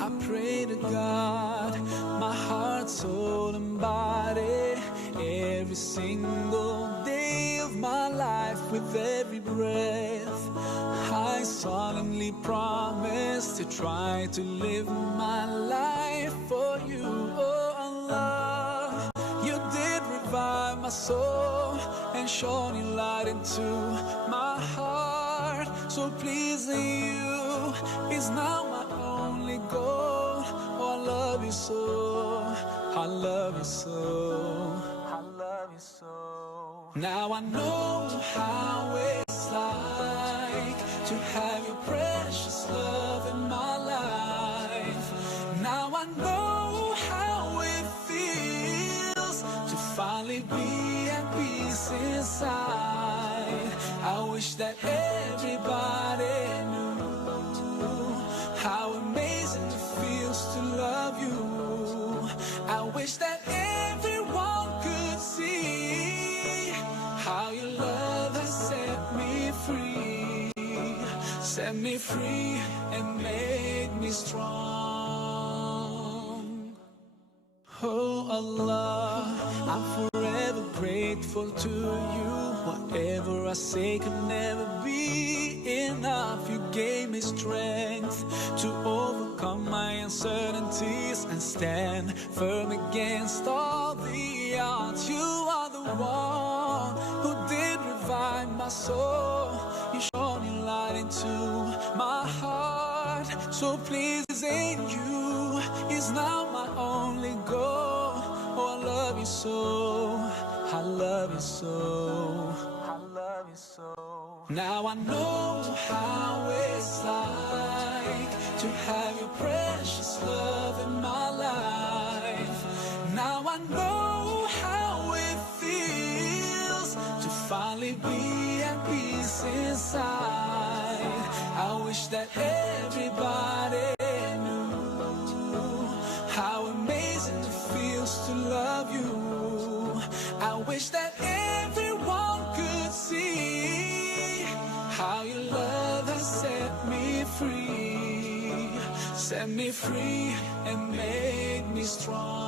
I pray to God, my heart, soul and body, every single day of my life, with every breath, I solemnly promise to try to live my life for you. Oh Allah, you did revive my soul and shone your light into my heart. So pleasing you is now my only goal. Oh, I love you so, I love you so, I love you so. Now I know how it's like to have your precious love in my life. Now I know how it feels to finally be at peace inside. I wish that everybody knew how amazing it feels to love you. I wish that everyone could see how your love has set me free and made me strong. Oh Allah, I'm forever grateful to you. Whatever I say could never be enough. You gave me strength to overcome my uncertainties and stand firm against all the odds. You are the one who did revive my soul. You shone your light into my heart. So pleasing you is now my only goal. Oh, I love you so, I love you so, I love you so. Now I know how it's like to have your precious love in my life. Now I know how it feels to finally be at peace inside. I wish that everybody knew how amazing it feels to love you. I wish that everyone could see how your love has set me free and made me strong.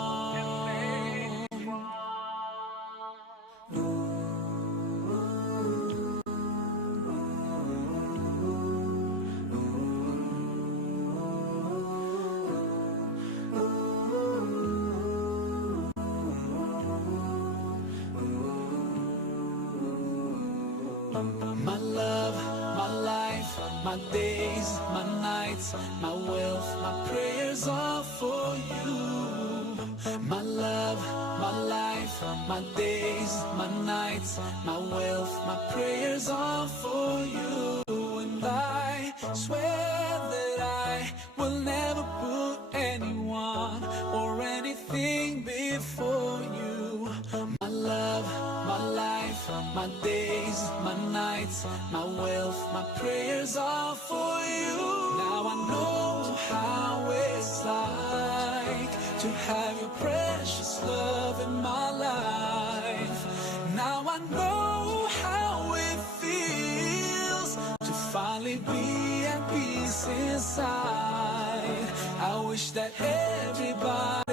My love, my life, my days, my nights, my wealth, my prayers are for you. My love, my life, my days, my nights, my wealth, my prayers are for you. And I swear that I will never put anyone or anything before you. My love, my life, my days, my nights, my wealth, my prayers are for you. Now I know how it's like to have your precious love in my life. Now I know how it feels to finally be at peace inside. I wish that everybody